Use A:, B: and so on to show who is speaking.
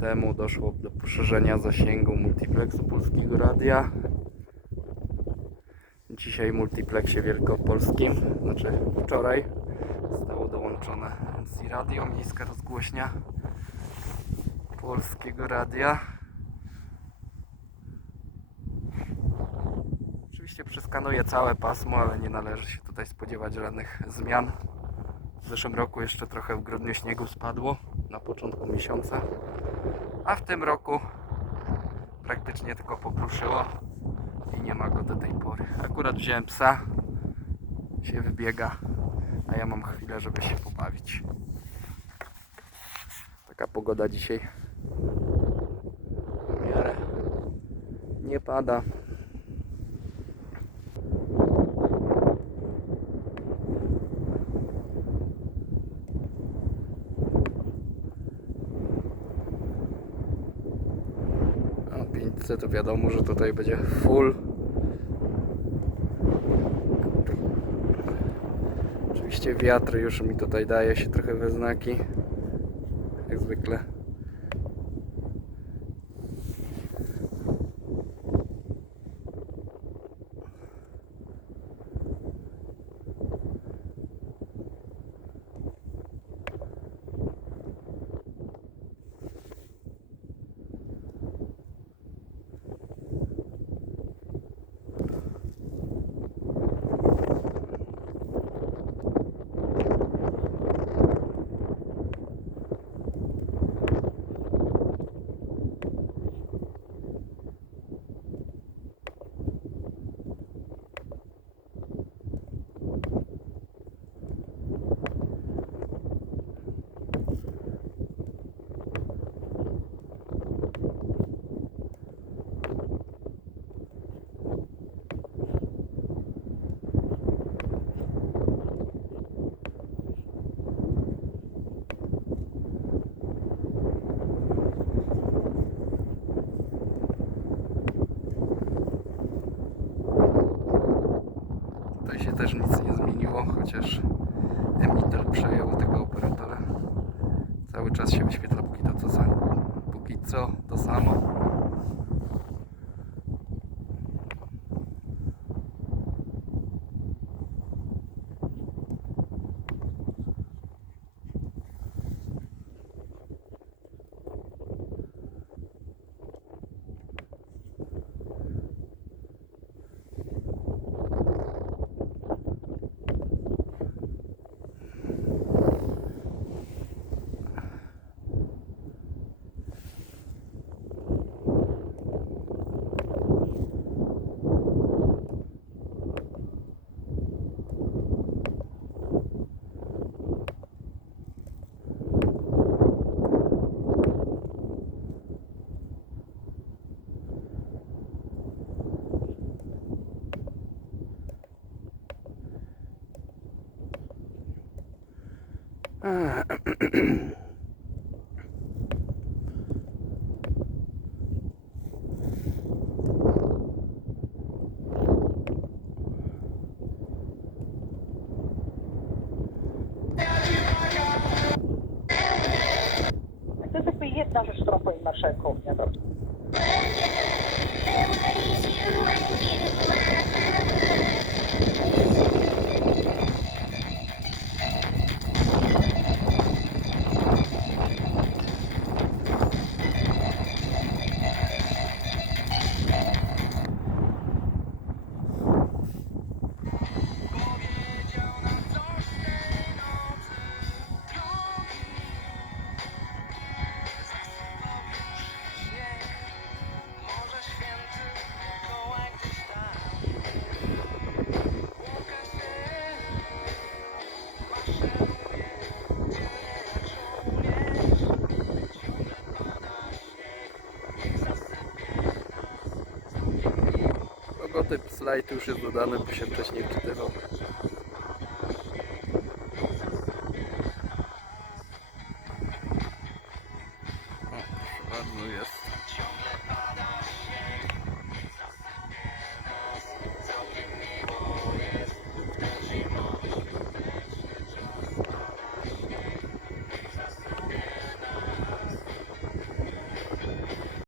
A: temu doszło do poszerzenia zasięgu multiplexu Polskiego Radia. Dzisiaj multiplexie wielkopolskim, znaczy wczoraj zostało dołączone MC Radio, miejska rozgłośnia Polskiego Radia. Oczywiście przeskanuję całe pasmo, ale nie należy się tutaj spodziewać żadnych zmian. W zeszłym roku jeszcze trochę w grudniu śniegu spadło na początku miesiąca, a w tym roku praktycznie tylko popruszyło i nie ma go do tej pory. Akurat wziąłem psa, się wybiega, a ja mam chwilę, żeby się pobawić. Taka pogoda dzisiaj. W miarę nie pada. A 500 to wiadomo, że tutaj będzie full. Oczywiście wiatr już mi tutaj daje się trochę we znaki. Jak zwykle. Tutaj się też nic nie zmieniło, chociaż emitter przejął tego operatora. Cały czas się wyświetla póki to, samo. Póki co to samo.
B: To jest jakby jedna
A: Logotyp slajd już jest dodany, bo się wcześniej wczytywał. Bardzo, jest